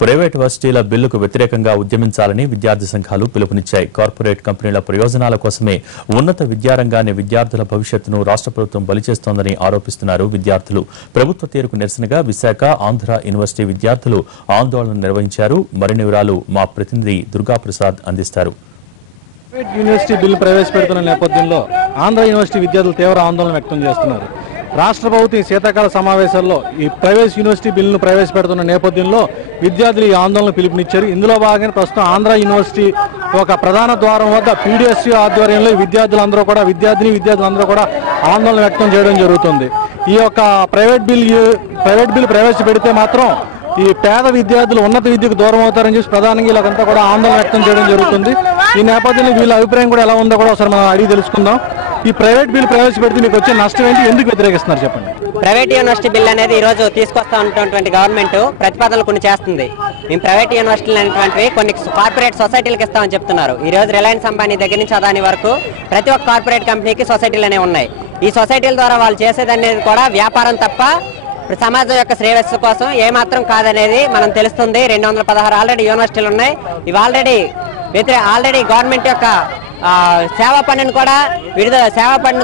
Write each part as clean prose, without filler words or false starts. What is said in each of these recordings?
Private వర్సిటీల బిల్లుకు వ్యతిరేకంగా ఉద్యమించాలని విద్యార్థి సంఘాలు పిలుపునిచ్చాయి. కార్పొరేట్ కంపెనీల ప్రయోజనాల కోసమే ఉన్నత విద్యారంగాన్ని విద్యార్థుల భవిష్యత్తును రాష్ట్ర ప్రభుత్వం బలిచేస్తోందని ఆరోపిస్తున్నారు విద్యార్థులు. ప్రభుత్వ తీరుకు నిరసనగా విశాఖ, ఆంధ్ర యూనివర్సిటీ విద్యార్థులు ఆందోళన నిర్వహించారు. మరిన్ని వివరాలు మా ప్రతినిధి దుర్గాప్రసాద్ అందిస్తారు. ప్రైవేట్ యూనివర్సిటీ బిల్లు ప్రవేశపెడుతున్న నేపథ్యంలో ఆంధ్ర యూనివర్సిటీ విద్యార్థులు తీవ్ర ఆందోళన వ్యక్తం చేస్తున్నారు. రాష్ట్ర ప్రభుత్వం శీతాకాల సమావేశాల్లో ఈ ప్రైవేట్ యూనివర్సిటీ బిల్లును ప్రవేశపెడుతున్న నేపథ్యంలో విద్యార్థులు ఈ ఆందోళన పిలుపునిచ్చారు. ఇందులో భాగంగా ప్రస్తుతం ఆంధ్ర యూనివర్సిటీ ఒక ప్రధాన ద్వారం వద్ద పీడీఎస్యూ ఆధ్వర్యంలో విద్యార్థులందరూ కూడా ఆందోళన వ్యక్తం చేయడం జరుగుతుంది. ఈ యొక్క ప్రైవేట్ బిల్ ప్రవేశపెడితే మాత్రం ఈ పేద విద్యార్థులు ఉన్నత విద్యకు దూరం అవుతారని చెప్పి ప్రధానంగా వీళ్ళకంతా కూడా ఆందోళన వ్యక్తం చేయడం జరుగుతుంది. ఈ నేపథ్యంలో వీళ్ళ అభిప్రాయం కూడా ఎలా ఉందో కూడా ఒకసారి మనం అడిగి తెలుసుకుందాం. ఈ ప్రైవేట్ బిల్ ప్రవేశపెడితే మీకు వచ్చే నష్టం ఏంటి, ఎందుకు వ్యతిరేకిస్తున్నారు చెప్పండి. ప్రైవేట్ యూనివర్సిటీ బిల్ అనేది ఈ రోజు తీసుకొస్తా ఉన్నటువంటి గవర్నమెంట్ ప్రతిపాదనలు కొన్ని చేస్తుంది. మేము ప్రైవేట్ యూనివర్సిటీలు అనేటువంటివి కొన్ని కార్పొరేట్ సొసైటీలకు ఇస్తామని చెప్తున్నారు. ఈ రోజు రిలయన్స్ అంబానీ దగ్గర నుంచి అదాని వరకు ప్రతి ఒక్క కార్పొరేట్ కంపెనీకి సొసైటీలు అనేవి ఉన్నాయి. ఈ సొసైటీల ద్వారా వాళ్ళు చేసేది అనేది కూడా వ్యాపారం తప్ప సమాజం యొక్క శ్రేయస్సు కోసం ఏమాత్రం కాదనేది మనం తెలుస్తుంది. 216 ఆల్రెడీ యూనివర్సిటీలు ఉన్నాయి. ఇవి ఆల్రెడీ గవర్నమెంట్ యొక్క సేవా పన్నును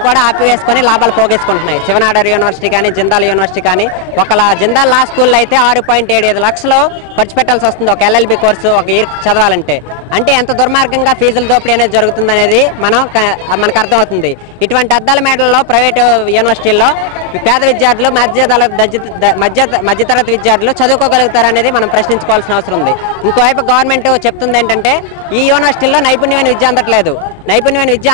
కూడా ఆపివేసుకొని లాభాలు పోగేసుకుంటున్నాయి. శివనాడర్ యూనివర్సిటీ కానీ, జిందాల్ యూనివర్సిటీ కానీ, జిందాల్ లా స్కూల్లో అయితే 6.75 లక్షలు ఖర్చు పెట్టాల్సి వస్తుంది ఒక LLB కోర్సు ఒక ఇయర్ చదవాలంటే. అంటే ఎంత దుర్మార్గంగా ఫీజుల దోపిడీ అనేది జరుగుతుంది అనేది మనకు అర్థమవుతుంది. ఇటువంటి అద్దాల మేడల్లో ప్రైవేటు యూనివర్సిటీల్లో పేద విద్యార్థులు, మధ్యతరగతి విద్యార్థులు చదువుకోగలుగుతారనేది మనం ప్రశ్నించుకోవాల్సిన అవసరం ఉంది. ఇంకోవైపు గవర్నమెంట్ చెప్తుంది ఏంటంటే ఈ యూనివర్సిటీల్లో నైపుణ్యమైన విద్య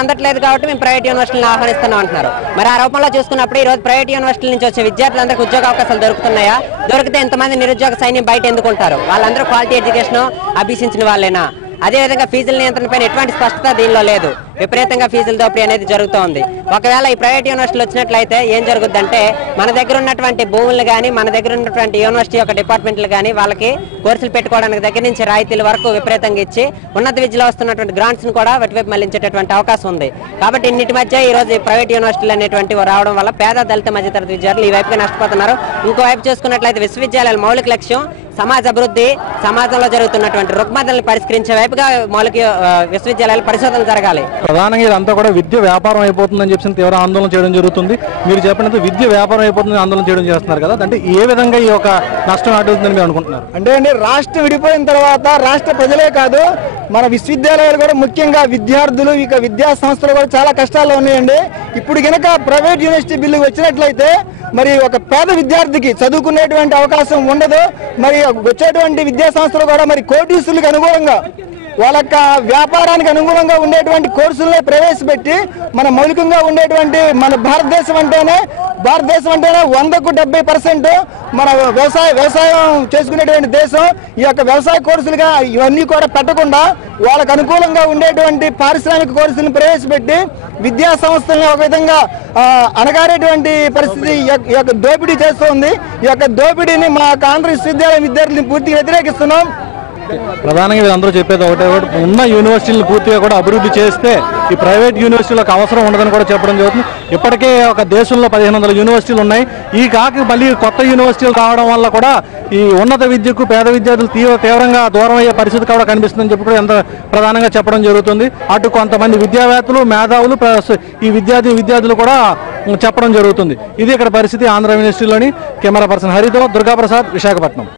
అందట్లేదు కాబట్టి మేము ప్రైవేట్ యూనివర్సిటీలను ఆహ్వానిస్తున్నాం అంటున్నారు. మరి ఆ రూపంలో చూసుకున్నప్పుడు ఈ రోజు ప్రైవేట్ యూనివర్సిటీల నుంచి వచ్చే విద్యార్థులందరికీ ఉద్యోగ అవకాశాలు దొరుకుతున్నాయా? దొరికితే ఎంతమంది నిరుద్యోగ సైన్యం బయట ఎందుకుంటారు? వాళ్ళందరూ క్వాలిటీ ఎడ్యుకేషన్ అభ్యసించిన వాళ్ళేనా? అదేవిధంగా ఫీజుల నియంత్రణపై ఎటువంటి స్పష్టత దీనిలో లేదు. విపరీతంగా ఫీజుల దోపిడీ అనేది జరుగుతోంది. ఒకవేళ ఈ ప్రైవేట్ యూనివర్సిటీలు వచ్చినట్లయితే ఏం జరుగుద్దంటే మన దగ్గర ఉన్నటువంటి భూములు కానీ, మన దగ్గర ఉన్నటువంటి యూనివర్సిటీ యొక్క డిపార్ట్మెంట్లు కానీ వాళ్ళకి కోర్సులు పెట్టుకోవడానికి దగ్గర నుంచి రాయితీల వరకు విపరీతంగా ఇచ్చి ఉన్నత విద్యలో వస్తున్నటువంటి గ్రాంట్స్ ను కూడా వాటివైపు మళ్లించేటటువంటి అవకాశం ఉంది. కాబట్టి ఇన్నిటి మధ్య ఈ రోజు ప్రైవేట్ యూనివర్సిటీలు అనేటువంటివి రావడం వల్ల పేద, దళిత, మధ్యతరగతి విద్యార్థులు ఈ వైపుగా నష్టపోతున్నారు. ఇంకోవైపు చూసుకున్నట్లయితే విశ్వవిద్యాలయాల మౌలిక లక్ష్యం సమాజ అభివృద్ధి, సమాజంలో జరుగుతున్నటువంటి రుగ్మతలను పరిష్కరించే వైపుగా మౌలిక విశ్వవిద్యాలయాల పరిశోధనలు జరగాలి. ప్రధానంగా ఇదంతా కూడా విద్య వ్యాపారం అయిపోతుందని చెప్పి తీవ్ర ఆందోళన చేయడం జరుగుతుంది. మీరు చెప్పినట్టు విద్య వ్యాపారం అయిపోతుందని ఆందోళన చేయడం చేస్తున్నారు కదా, అంటే ఏ విధంగా ఈ యొక్క నష్టం అడ్డుతుందని మీరు అనుకుంటున్నారు? అంటే రాష్ట్రం విడిపోయిన తర్వాత రాష్ట్ర ప్రజలే కాదు మన విశ్వవిద్యాలయాలు కూడా, ముఖ్యంగా విద్యార్థులు, ఇక విద్యా సంస్థలు కూడా చాలా కష్టాల్లో ఉన్నాయండి. ఇప్పుడు కనుక ప్రైవేట్ యూనివర్సిటీ బిల్లు వచ్చినట్లయితే మరి ఒక పేద విద్యార్థికి చదువుకునేటువంటి అవకాశం ఉండదు. మరి వచ్చేటువంటి విద్యా సంస్థలు కూడా మరి కోటీసులకు అనుగుణంగా వాళ్ళ వ్యాపారానికి అనుగుణంగా ఉండేటువంటి కోర్సులనే ప్రవేశపెట్టి మన మౌలికంగా ఉండేటువంటి మన భారతదేశం అంటేనే 100కు 70% మన వ్యవసాయం చేసుకునేటువంటి దేశం. ఈ యొక్క వ్యవసాయ కోర్సులుగా ఇవన్నీ కూడా పెట్టకుండా వాళ్ళకు అనుకూలంగా ఉండేటువంటి పారిశ్రామిక కోర్సులను ప్రవేశపెట్టి విద్యా సంస్థలను ఒక విధంగా అణగారేటువంటి పరిస్థితి ఈ యొక్క దోపిడీ చేస్తోంది. ఈ యొక్క దోపిడీని మా ఆంధ్ర విశ్వవిద్యాలయ విద్యార్థులను పూర్తిగా వ్యతిరేకిస్తున్నాం. ప్రధానంగా వీళ్ళందరూ చెప్పేది ఒకటే, ఉన్న యూనివర్సిటీలను పూర్తిగా కూడా అభివృద్ధి చేస్తే ఈ ప్రైవేట్ యూనివర్సిటీలకు అవసరం ఉండదని కూడా చెప్పడం జరుగుతుంది. ఇప్పటికే ఒక దేశంలో 1500 యూనివర్సిటీలు ఉన్నాయి. ఈ కాకి మళ్ళీ కొత్త యూనివర్సిటీలు రావడం వల్ల కూడా ఈ ఉన్నత విద్యకు పేద విద్యార్థులు తీవ్రంగా దూరం అయ్యే పరిస్థితి కూడా కనిపిస్తుందని చెప్పి కూడా ఎంత ప్రధానంగా చెప్పడం జరుగుతుంది. అటు కొంతమంది విద్యావేత్తలు, మేధావులు, ఈ విద్యార్థులు కూడా చెప్పడం జరుగుతుంది. ఇది ఇక్కడ పరిస్థితి. ఆంధ్ర యూనివర్సిటీలోని కెమెరా పర్సన్ హరితో దుర్గాప్రసాద్, విశాఖపట్నం.